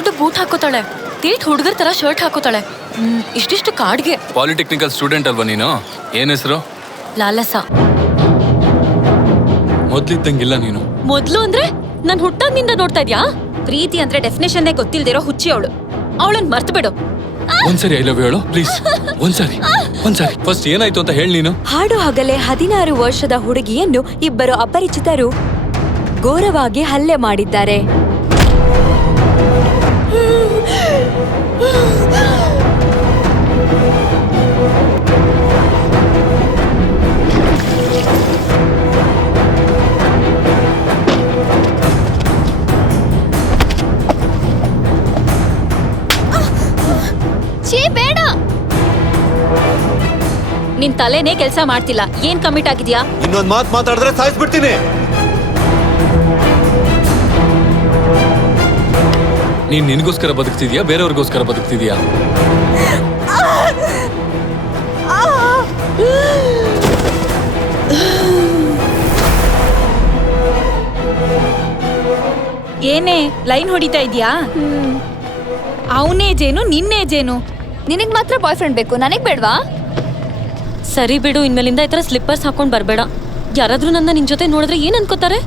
ದೊಡ್ಡ ಬೂಟ್ ಹಾಕೋತಾಳೆ, ತೀಟ್ ಹುಡುಗರ ತರ ಶರ್ಟ್ ಹಾಕೋತಾಳೆ, ಇಷ್ಟಿಷ್ಟು ಕಾಡ್ಗೆ. ಪಾಲಿಟೆಕ್ನಿಕಲ್ ಸ್ಟೂಡೆಂಟ್ ಅಲ್ವಾ ನೀನು? ಏನ್ ಹೆಸರು? ಲಾಲಸ. ಮೊದ್ಲಿದ್ದಂಗಿಲ್ಲ ನೀನು. ಮೊದ್ಲು ಅಂದ್ರೆ ನಾನ್ ಹುಟ್ಟಾಗಿಂದ ನೋಡ್ತಾ ಇದ್ಯಾ? ಪ್ರೀತಿ ಅಂದ್ರೆ ಡೆಫಿನೇಷನ್ನೇ ಗೊತ್ತಿಲ್ದಿರೋ ಹುಚ್ಚಿ ಅವಳನ್ ಮರ್ತು ಬಿಡು. ಒಂದ್ಸರಿ ಐ ಲವ್ ಯು ಹೇಳು ಪ್ಲೀಸ್. ಒಂದ್ಸರಿ ಫಸ್ಟ್ ಏನಾಯ್ತು ಅಂತ ಹೇಳಿ ನೀನು. ಹಾಡು ಹಗಲೇ 16 ವರ್ಷದ ಹುಡುಗಿಯನ್ನು ಇಬ್ಬರು ಅಪರಿಚಿತರು ಘೋರವಾಗಿ ಹಲ್ಲೆ ಮಾಡಿದ್ದಾರೆ. ಬೇಡ, ನಿನ್ ತಲೆನೇ ಕೆಲ್ಸ ಮಾಡ್ತಿಲ್ಲ. ಏನ್ ಕಮಿಟ್ ಆಗಿದ್ಯಾ? ಇನ್ನೊಂದ್ ಮಾತ್ ಮಾತಾಡಿದ್ರೆ ಸಾಯಿಸ್ಬಿಡ್ತೀನಿ. ನೀನ್ ನಿನ್ಗೋಸ್ಕರ ಬದುಕ್ತಿದ್ಯಾ ಬೇರೆಯವ್ರಿಗೋಸ್ಕರ ಬದುಕ್ತಿದ್ಯಾ? ಏನೇ ಲೈನ್ ಹೊಡಿತಾ ಇದ್ಯಾ? ಅವನೇಜೇನು ನಿನ್ನೇಜೇನು? ನಿನಗ್ ಮಾತ್ರ ಬಾಯ್ ಫ್ರೆಂಡ್ ಬೇಕು, ನನಗ್ ಬೇಡ್ವಾ? ಸರಿ ಬಿಡು, ಇನ್ಮೇಲಿಂದ ಈ ತರ ಸ್ಲಿಪ್ಪರ್ಸ್ ಹಾಕೊಂಡ್ ಬರ್ಬೇಡ. ಯಾರಾದ್ರೂ ನನ್ನ ನಿನ್ ಜೊತೆ ನೋಡಿದ್ರೆ ಏನ್ ಅನ್ಕೋತಾರೆ?